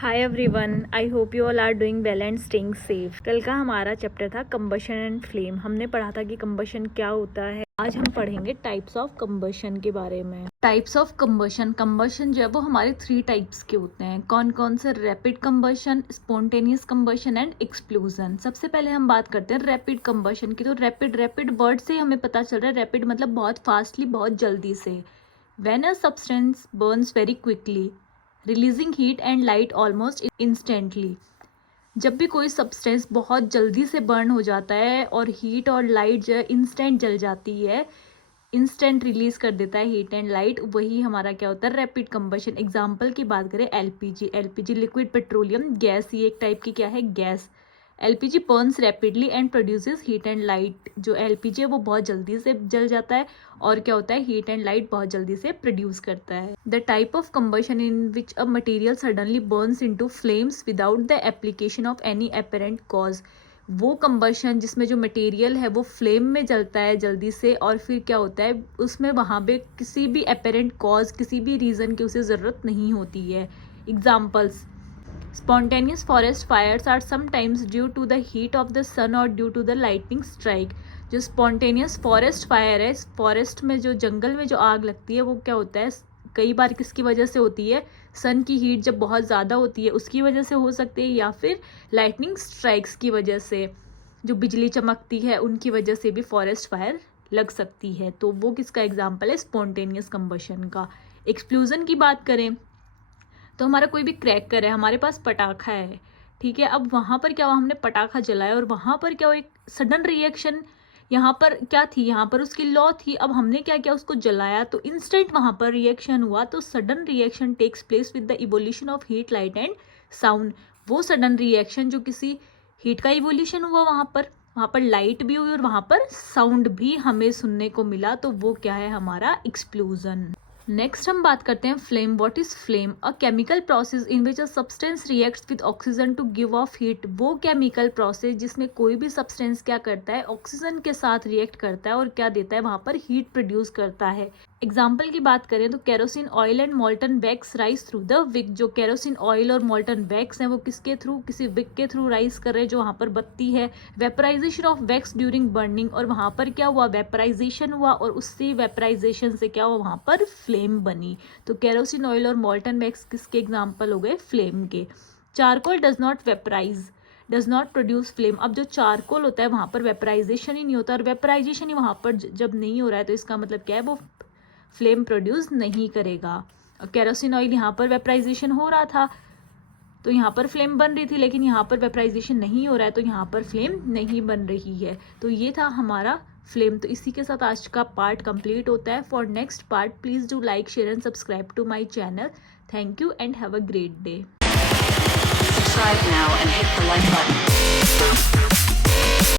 Hi everyone, I hope you all are doing well and staying safe. कल का हमारा chapter था combustion and flame. हमने पढ़ा था कि कंबशन क्या होता है। आज हम पढ़ेंगे टाइप्स ऑफ कंबशन के बारे में। टाइप्स ऑफ कंबशन जो है वो हमारे 3 टाइप्स के होते हैं। कौन कौन से? Rapid combustion, spontaneous combustion and explosion. सबसे पहले हम बात करते हैं रैपिड कंबशन की। तो रैपिड वर्ड से हमें पता चल रहा है रैपिड मतलब बहुत फास्टली, बहुत जल्दी से। When a substance Burns very quickly releasing heat and light almost instantly. जब भी कोई सब्सटेंस बहुत जल्दी से बर्न हो जाता है और हीट और लाइट जो है इंस्टेंट जल जाती है, इंस्टेंट रिलीज कर देता है हीट एंड लाइट, वही हमारा क्या होता है? Rapid combustion. एग्जाम्पल की बात करें, एलपीजी लिक्विड पेट्रोलियम गैस, ये एक टाइप की क्या है? Gas. LPG Burns rapidly and produces heat and light. जो एलपीजी है वो बहुत जल्दी से जल जाता है और क्या होता है? हीट एंड लाइट बहुत जल्दी से प्रोड्यूस करता है। The type of combustion in which a material suddenly Burns into flames without the application of any apparent cause. वो कंबशन जिसमें जो मटेरियल है वो फ्लेम में जलता है जल्दी से, और फिर क्या होता है उसमें वहाँ पे किसी भी अपेरेंट कॉज, किसी भी रीज़न की उसे ज़रूरत नहीं होती है। Examples: Spontaneous forest fires are sometimes due to the heat of the sun or due to the lightning strike. जो spontaneous forest fire है, फॉरेस्ट में जो जंगल में जो आग लगती है वो क्या होता है? कई बार किसकी वजह से होती है? सन की हीट जब बहुत ज़्यादा होती है उसकी वजह से हो सकती है, या फिर लाइटनिंग स्ट्राइक्स की वजह से, जो बिजली चमकती है उनकी वजह से भी फॉरेस्ट फायर लग सकती है। तो वो किसका एग्जाम्पल है? स्पॉन्टेनियस कंबशन का। एक्सप्लोजन की बात करें तो हमारा कोई भी क्रैकर है, हमारे पास पटाखा है, ठीक है। अब वहाँ पर क्या हुआ? हमने पटाखा जलाया और वहाँ पर क्या हुआ? एक सडन रिएक्शन। यहाँ पर क्या थी? यहाँ पर उसकी लॉ थी। अब हमने क्या किया? उसको जलाया तो इंस्टेंट वहाँ पर रिएक्शन हुआ। तो sudden reaction takes place with the evolution of heat, light and sound. वो सडन रिएक्शन जो किसी हीट का इवोल्यूशन हुआ, वहाँ पर लाइट भी हुई और वहाँ पर साउंड भी हमें सुनने को मिला, तो वो क्या है? हमारा एक्सप्लोजन। नेक्स्ट हम बात करते हैं flame. What is flame? A chemical process in which a substance reacts with oxygen to give off heat. वो केमिकल प्रोसेस जिसमें कोई भी सब्सटेंस क्या करता है? ऑक्सीजन के साथ रिएक्ट करता है और क्या देता है? वहाँ पर हीट प्रोड्यूस करता है। एग्जाम्पल की बात करें तो kerosene oil and molten wax rise through the wick. जो केरोसिन ऑयल और मोल्टन वैक्स हैं वो किसके थ्रू? किसी विक के थ्रू राइज कर रहे हैं जो वहाँ पर बत्ती है। Vaporization of wax during burning, और वहाँ पर क्या हुआ? वेपराइजेशन हुआ और उससे वेपराइजेशन से क्या हुआ? वहाँ पर फ्लेम बनी। तो केरोसिन ऑयल और मोल्टन वैक्स किसके एग्जाम्पल हो गए? फ्लेम के। Charcoal does not vaporise, does not produce flame. अब जो चारकोल होता है वहाँ पर वेपराइजेशन ही नहीं होता, और वेपराइजेशन ही वहाँ पर जब नहीं हो रहा है तो इसका मतलब क्या है? वो फ्लेम प्रोड्यूस नहीं करेगा। और केरोसिन ऑयल यहाँ पर वेपराइजेशन हो रहा था तो यहाँ पर फ्लेम बन रही थी, लेकिन यहाँ पर वेपराइजेशन नहीं हो रहा है तो यहाँ पर फ्लेम नहीं बन रही है। तो ये था हमारा फ्लेम। तो इसी के साथ आज का पार्ट कंप्लीट होता है। For next part please do like, share and subscribe to my channel. Thank you and have a great day. Subscribe now and hit the like button.